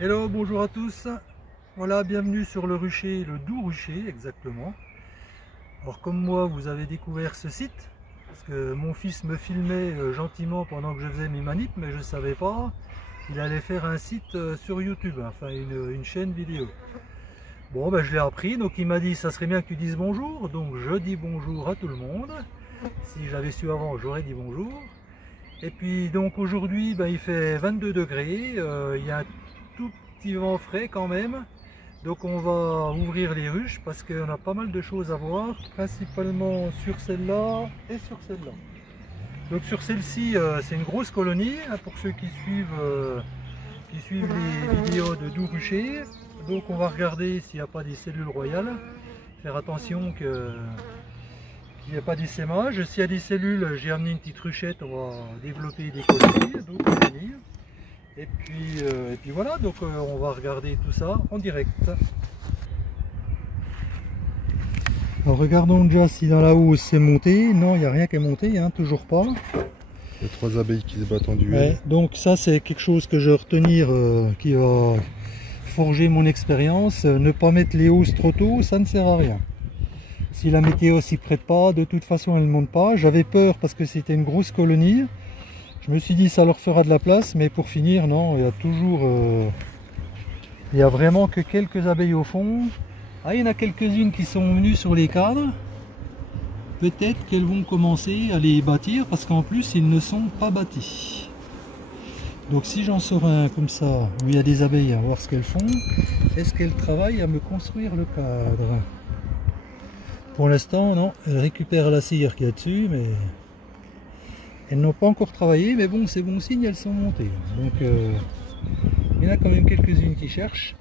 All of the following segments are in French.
Hello, bonjour à tous. Voilà, bienvenue sur le rucher, le Doux Rucher exactement. Alors comme moi, vous avez découvert ce site, parce que mon fils me filmait gentiment pendant que je faisais mes manips, mais je ne savais pas qu'il allait faire un site sur YouTube, enfin une chaîne vidéo. Bon, ben, je l'ai appris, donc il m'a dit ça serait bien que tu dises bonjour, donc je dis bonjour à tout le monde. Si j'avais su avant, j'aurais dit bonjour. Et puis donc aujourd'hui, ben, il fait 22 degrés, il y a un tout petit vent frais quand même. Donc on va ouvrir les ruches parce qu'on a pas mal de choses à voir, principalement sur celle-là et sur celle-là. Donc sur celle-ci, c'est une grosse colonie, hein, pour ceux qui suivent les vidéos de Doux Rucher. Donc on va regarder s'il n'y a pas des cellules royales, faire attention qu'il n'y ait pas d'essaimage. S'il y a des cellules, j'ai amené une petite ruchette, on va développer des colonies, d'autres colonies. Et puis voilà, donc on va regarder tout ça en direct. Alors regardons déjà si dans la hausse c'est monté. Non, il n'y a rien qui est monté, hein, toujours pas. Il y a 3 abeilles qui se battent en duel. Ouais, donc ça c'est quelque chose que je vais retenir, qui va forger mon expérience. Ne pas mettre les hausses trop tôt, ça ne sert à rien. Si la météo s'y prête pas, de toute façon elle ne monte pas. J'avais peur parce que c'était une grosse colonie. Je me suis dit ça leur fera de la place, mais pour finir, non, il y a toujours... il y a vraiment que quelques abeilles au fond. Ah, il y en a quelques-unes qui sont venues sur les cadres. Peut-être qu'elles vont commencer à les bâtir, parce qu'en plus, ils ne sont pas bâtis. Donc si j'en sors un comme ça, où il y a des abeilles, à voir ce qu'elles font, est-ce qu'elles travaillent à me construire le cadre? Pour l'instant, non, elles récupèrent la cire qu'il y a dessus, mais... elles n'ont pas encore travaillé, mais bon, c'est bon signe, elles sont montées. Donc, il y en a quand même quelques-unes qui cherchent.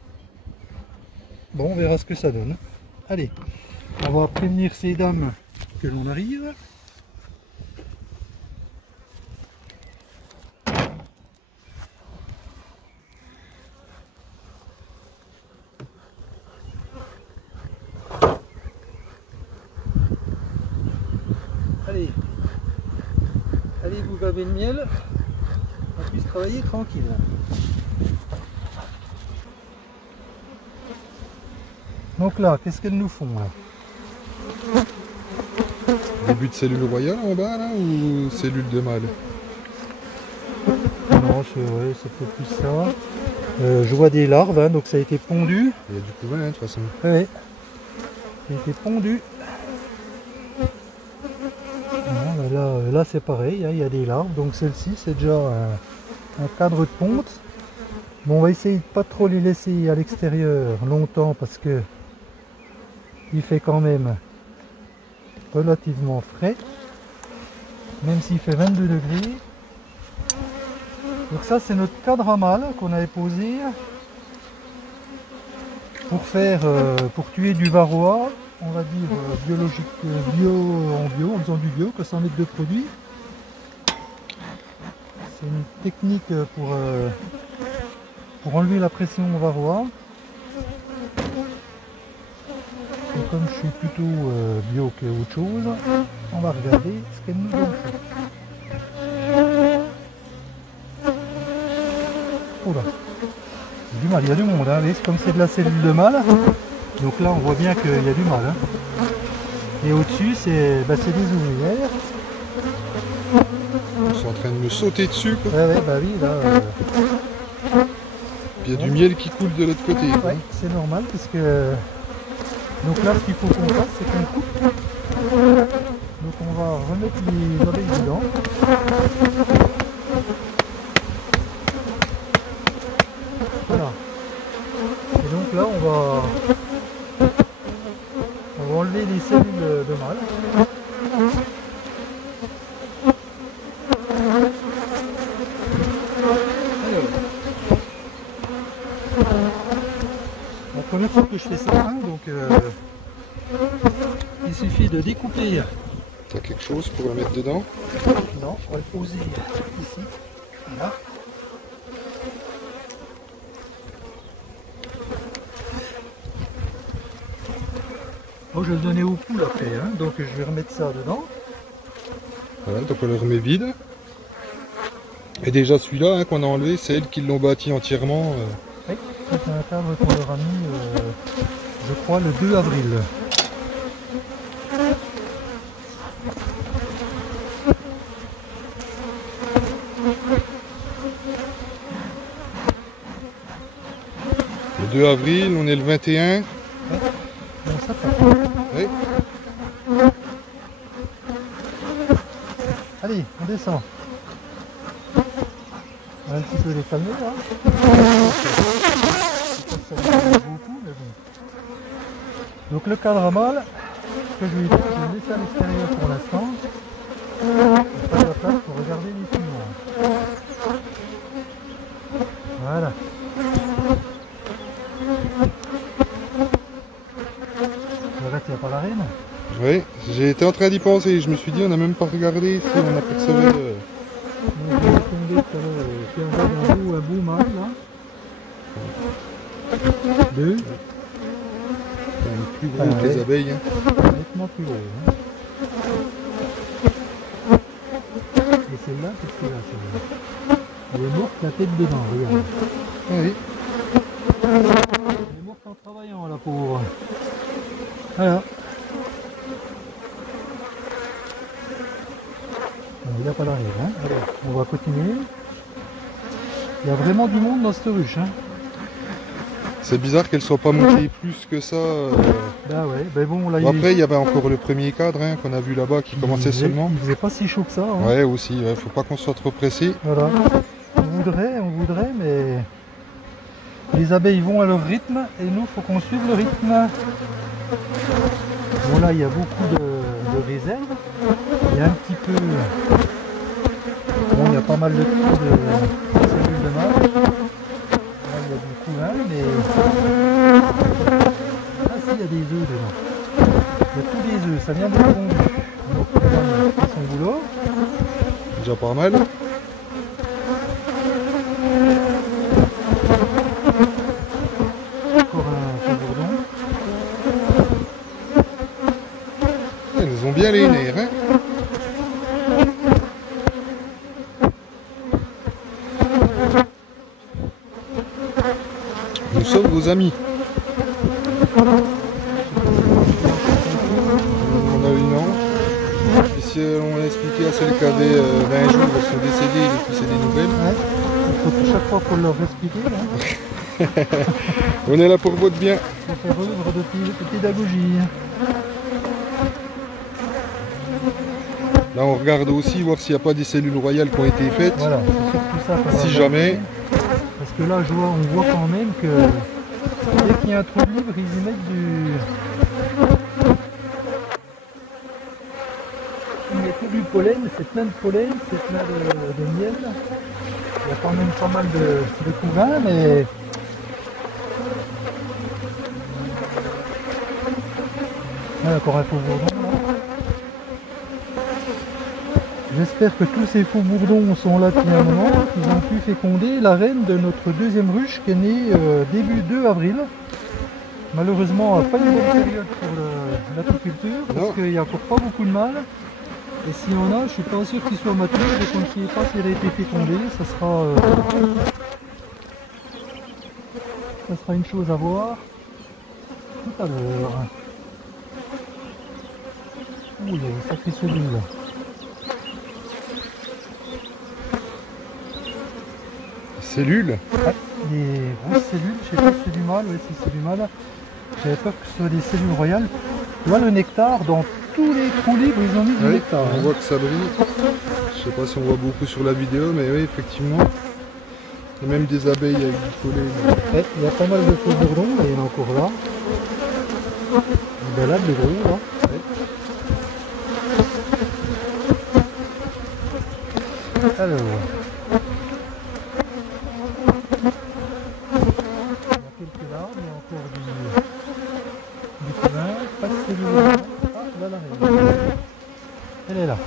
Bon, on verra ce que ça donne. Allez, on va prévenir ces dames que l'on arrive. Allez. Allez vous gaver le miel, on puisse travailler tranquille. Donc là, qu'est-ce qu'elles nous font là? Début de cellule royale en bas là ou cellule de mâle? Non, c'est peut-être plus ça. Je vois des larves, hein, donc ça a été pondu. Il y a du couvain hein, de toute façon. Oui, ça a été pondu. Là c'est pareil, hein, il y a des larves, donc celle-ci c'est déjà un cadre de ponte. Bon, on va essayer de pas trop les laisser à l'extérieur longtemps parce que il fait quand même relativement frais, même s'il fait 22 degrés. Donc ça c'est notre cadre à mâle qu'on avait posé pour tuer du varroa. On va dire biologique, en faisant du bio, que 100 mètres de produit. C'est une technique pour enlever la pression au varroa. Et comme je suis plutôt bio que autre chose, on va regarder ce qu'elle nous donne. Oh là, du mal, il y a du monde, hein. Comme c'est de la cellule de mâle. Donc là on voit bien qu'il y a du mal. Hein. Et au-dessus c'est des ouvrières. Ils sont en train de me sauter dessus quoi. Ouais, bah oui, là... Puis il y a du miel qui coule de l'autre côté. Ouais, c'est normal parce que... Donc là ce qu'il faut qu'on fasse c'est qu'on coupe. Donc on va remettre les abeilles dedans. Voilà. Et donc là on va enlever les cellules de mâle. La première fois que je fais ça, hein, donc il suffit de découper. T'as quelque chose pour la mettre dedans? Non, on va le poser ici. Voilà. Bon, je vais le donner au poule après, hein, donc je vais remettre ça dedans. Voilà, donc on le remet vide. Et déjà celui-là hein, qu'on a enlevé, c'est elles qui l'ont bâti entièrement. Oui, c'est un cadre qu'on leur a mis, je crois, le 2 avril. Le 2 avril, on est le 21. Bon, ça part. Oui. Allez, on descend. On va un petit peu les calmer là. Ça va beaucoup, mais bon. Donc le cadre à mal, ce que je vais faire, je vais le laisser à l'extérieur pour l'instant. Pas de la place pour regarder les suivants. Voilà. Regarde, il n'y a pas la reine. Oui, j'ai été en train d'y penser, je me suis dit on n'a même pas regardé si on apercevait On va tomber tout à l'heure, si on regarde un beau mâle là. Deux. plus gros que les abeilles. Hein. Nettement plus gros. Hein. Et celle-là, qu'est-ce qu'elle a celle-là? Elle est morte la tête dedans, regarde. Oui. Elle est morte en travaillant la pauvre. Voilà. Il n'a pas d'arrière. Hein. Alors, on va continuer. Il y a vraiment du monde dans cette ruche. Hein. C'est bizarre qu'elle soit pas montée plus que ça. Bah ouais, ben bon, là, après, il y avait encore le premier cadre hein, qu'on a vu là-bas qui commençait seulement. Il faisait pas si chaud que ça. Hein. Ouais, aussi. Ouais, faut pas qu'on soit trop pressé. Voilà. On voudrait, mais les abeilles vont à leur rythme et nous, faut qu'on suive le rythme. Bon, là, il y a beaucoup de réserves. Il y a un petit peu. Bon, il y a pas mal de trous de cellules de mâle. Là, il y a du couvain, mais. Ah, si, il y a des œufs dedans. Il y a tous des œufs, ça vient de pondu. Donc, madame fait son boulot. Déjà pas mal. Encore un bourdon. Elles ont bien les nerfs. Hein. Nous sommes vos amis. On a une an. Et si on a expliqué à celles qui avaient 20 jours, elles sont décédées depuis c'est des nouvelles. Ouais. Il faut chaque fois qu'on leur expliquer. Hein. On est là pour votre bien. Pour faire œuvre de pédagogie. Là on regarde aussi voir s'il n'y a pas des cellules royales qui ont été faites. Voilà, c'est surtout ça qu'on va Si regarder. jamais. Parce que là on voit quand même que dès qu'il y a un trou de libre, ils y mettent du. Ils mettent tout du pollen, c'est plein de pollen, c'est plein de miel. Il y a quand même pas mal de couvain, mais. Là, encore un faux bourdon là. J'espère que tous ces faux bourdons sont là depuis un moment, qu'ils ont pu féconder la reine de notre deuxième ruche qui est née début 2 avril. Malheureusement, pas une bonne période pour l'apiculture parce qu'il n'y a encore pas beaucoup de mâles. Et s'il y en a, je suis pas sûr qu'ils soient matures et qu'on ne sait pas si elle a été fécondée. Ça sera une chose à voir tout à l'heure. Ouh, il y a une sacrée cellule. Cellules. Ah, des grosses cellules, je sais pas si c'est du mâle, oui si c'est du mâle. J'avais peur que ce soit des cellules royales. Tu vois le nectar, dans tous les trous libres, ils ont mis du nectar. On voit que ça brille. Je sais pas si on voit beaucoup sur la vidéo, mais oui, effectivement. Il y a même des abeilles avec du pollen. Ouais, il y a pas mal de faux bourdons, mais il y en a encore là. Ben là, des gros là. Ouais. Alors. Il y a encore du couvain, pas de cellules. Ah, là, là, elle est là.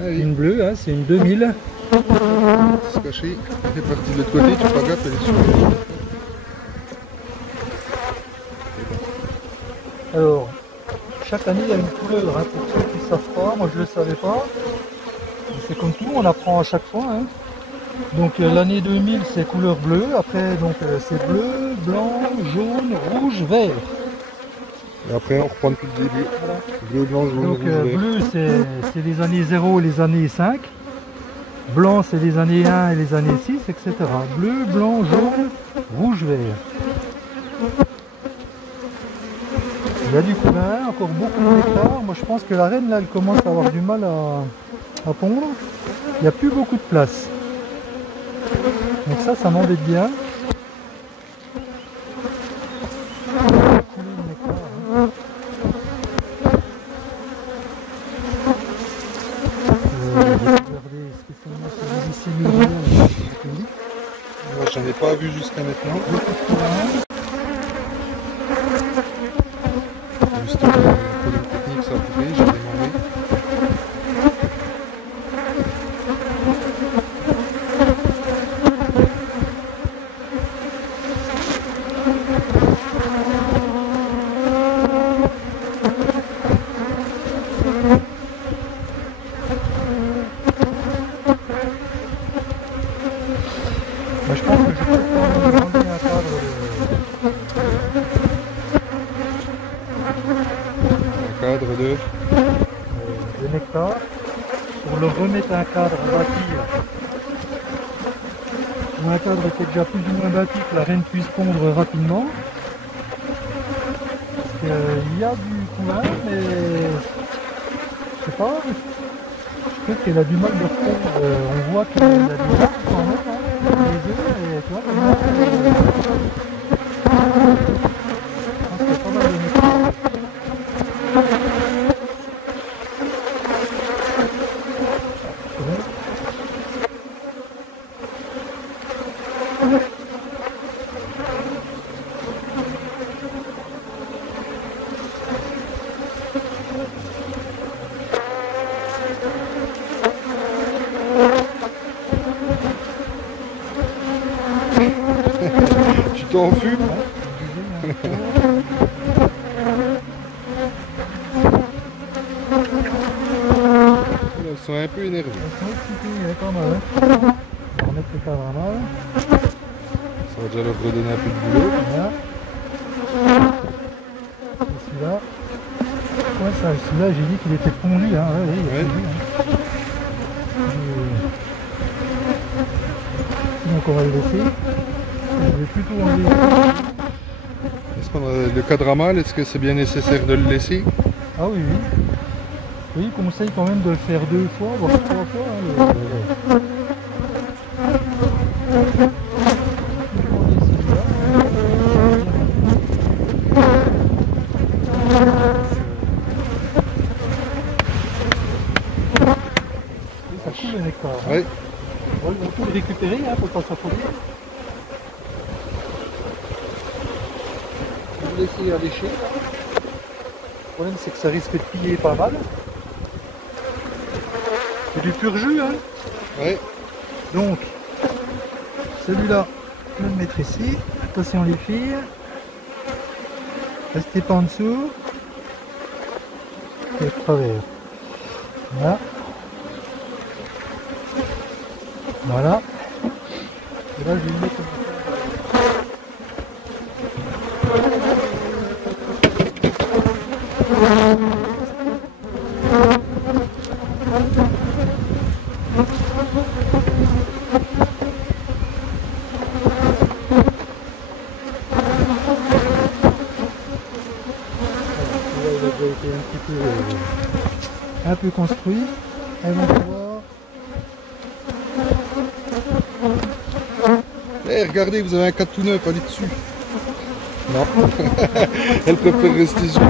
Ah oui. Une bleue, hein, c'est une 2000. Se cacher. Elle est partie de l'autre côté, tu fais gaffe, elle est sur le. Alors, chaque année il y a une couleur, hein, pour ceux qui savent pas, moi je le savais pas. C'est comme tout, on apprend à chaque fois. Hein. Donc l'année 2000 c'est couleur bleue, après donc c'est bleu, blanc, jaune, rouge, vert. Et après on reprend depuis le début. Voilà. Bleu, blanc, jaune, Donc rouge, vert. bleu c'est les années 0 et les années 5. Blanc c'est les années 1 et les années 6, etc. Bleu, blanc, jaune, rouge, vert. Il y a du couvain, encore beaucoup de nectar. Moi je pense que la reine là elle commence à avoir du mal à pondre. Il n'y a plus beaucoup de place. Donc ça m'embête bien. Regardez spécialement sur les lycées. Moi j'en ai pas vu jusqu'à maintenant. Juste un problème technique ça a coupé, j'ai démarré. Moi, je pense que je peux enlever un cadre de nectar pour le remettre un cadre bâti ou un cadre qui est déjà plus ou moins bâti, que la reine puisse pondre rapidement. Parce qu'il y a du couvain, mais je sais pas, je trouve qu'elle a du mal de repondre. On voit qu'il y a du mal quand même, hein, les œufs, et tu vois, comment, je pense qu'il y a pas mal de nectar. Tu t'en fumes? Ils sont un peu énervés. Ils sont excités, pas mal. Hein. On va remettre le cadre à mal. Ça va déjà leur redonner un peu de boulot. Voilà. Et celui-là, ouais, celui-là j'ai dit qu'il était pondu. Hein. Ouais, il est pondu, hein. Donc on va le laisser. Je vais plutôt enlever. Est-ce qu'on a le cadre à mal? Est-ce que c'est bien nécessaire de le laisser? Ah oui, oui. Oui, il conseille quand même de le faire 2 fois, voire 3 fois. Hein, ça coule le nectar. Hein. Oui. Ouais, on peut le récupérer, hein, faut pas s'affoler. Vous laissez allécher. Le problème c'est que ça risque de piller pas mal. C'est du pur jus, hein. Oui. Donc, celui-là, je vais le mettre ici. Attention les filles. Restez pas en dessous. Et de travers. Voilà. Voilà. Et là, je vais le mettre comme ça. Il a déjà été un peu construit. Elles vont pouvoir. Eh, regardez, vous avez un cadre tout neuf, allez dessus. Non. Elle préfère rester sur.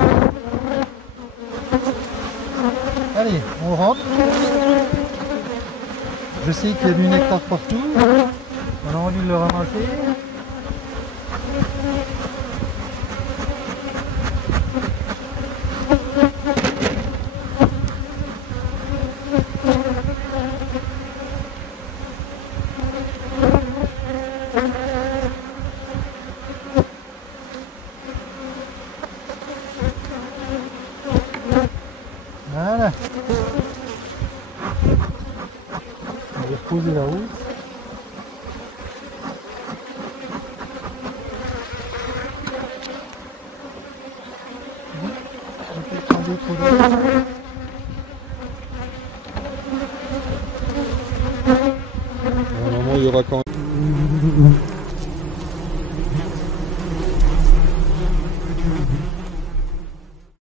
Allez, on rentre. Je sais qu'il y a du nectar partout. On a envie de le ramasser. Voilà. On va reposer la housse. Normalement il y aura quand même...